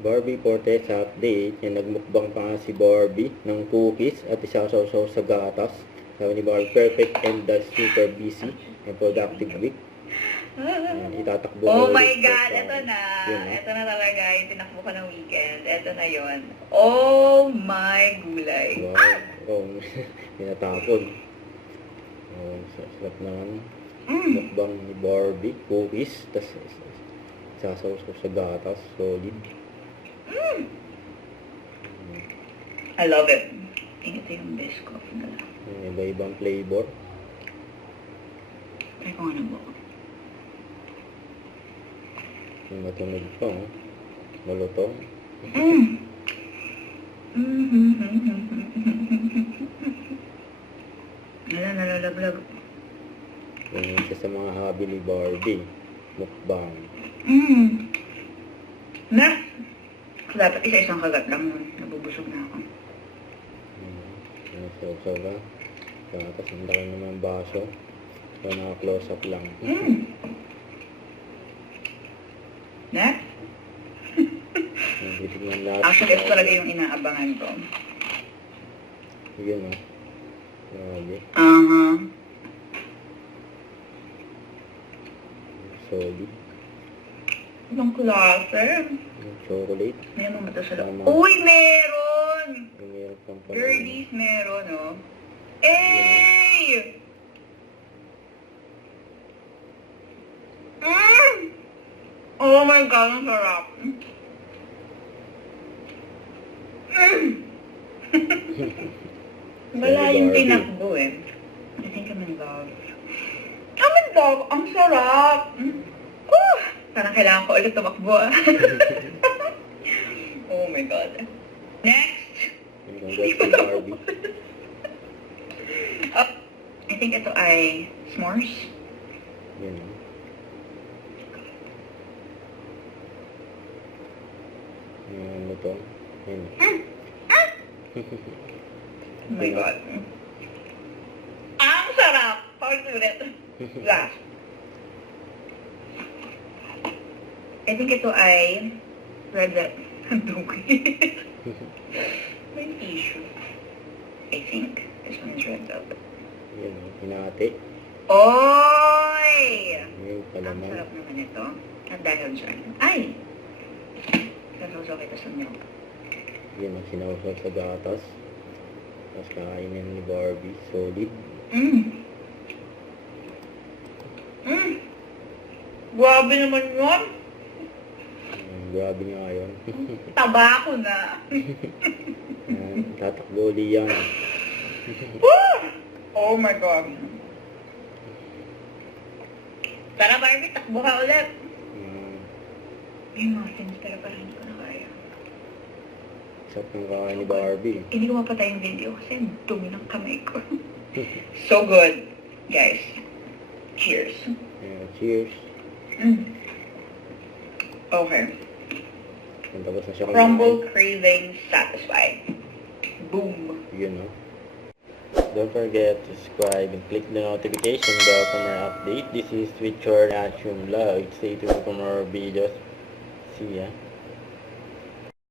Barbie Fortes update. Yan, nagmukbang pa nga si Barbie ng cookies at isasaw-saw sa gatas. Sabi ni Barbie, perfect and the super busy and productive week. Yan, itatakbo Oh na my ulit God, sa- ito na. yun, Ito na talaga yung tinakbo ko ng weekend. Ito na yon. Oh my gulay. Wow. Oh, pinatapon. Oh, sarap naman. Mukbang ni Barbie, cookies, tas isasaw-saw sa gatas, solid. I love it. Ito yung best coffee na lang. Yung iba-ibang flavor. Try ko nga na buko. Yung matunog pa, oh. Malutong. Wala, nalalaglag. Yung isa sa mga hobby ni Barbie, mukbang. Na! Dapat isa-isang kagat lang yun. Nabubusog na ako. Saw-saw ba? Tapos ang laki naman ng baso. So, naka-close up lang. Next? Yung titignan lahat. Actually, ito talaga yung inaabangan ko. Yun, oh. Grabe. Solid. Ibang klase. Yung chocolate. May mga mata sa loob. Tama. Uy, meron! Yung meron pang pala. Girlies meron, oh. Ey! Oh my God, ang sarap. Wala yung Barbie. tinakbo eh. I think I'm in love. I'm in love. Ang sarap. Parang kailangan ko ulit tumakbo. Oh my God. Next. Yung congrats kay Barbie. I think ito ay s'mores. Yun, oh. Yung ano to? Yun. Oh my God. Ang sarap! Paulit-ulit. Last. I think ito ay red velvet. May tissue. I think this one is red velvet. Yun, oh. Hinati. Oy! Yung Ang palaman. sarap naman ito. At dahil dyan. Ay! Sasaw kita sa milk. Yun, oh. Sinawsaw sa gatas. Tapos kakainin ni Barbie. Solid. Grabe naman yun. Grabe nga yun. Taba ko na. Tatakbo uli yan. Oh my God. Tara Barbie, takbo ka ulit. May muffins pero parang hindi ko na kaya. Sarap ng kakain ni Barbie. Hindi ko mapatay yung video kasi ang dumi ng kamay ko. So good, guys. Cheers. Yeah, cheers. Okay. Ang tapos na siya kumain. Crumble craving satisfied. Boom. Yun, no? Don't forget to subscribe and click the notification bell for more update. This is Twitch or Action Vlog. Stay tuned for more videos. See ya.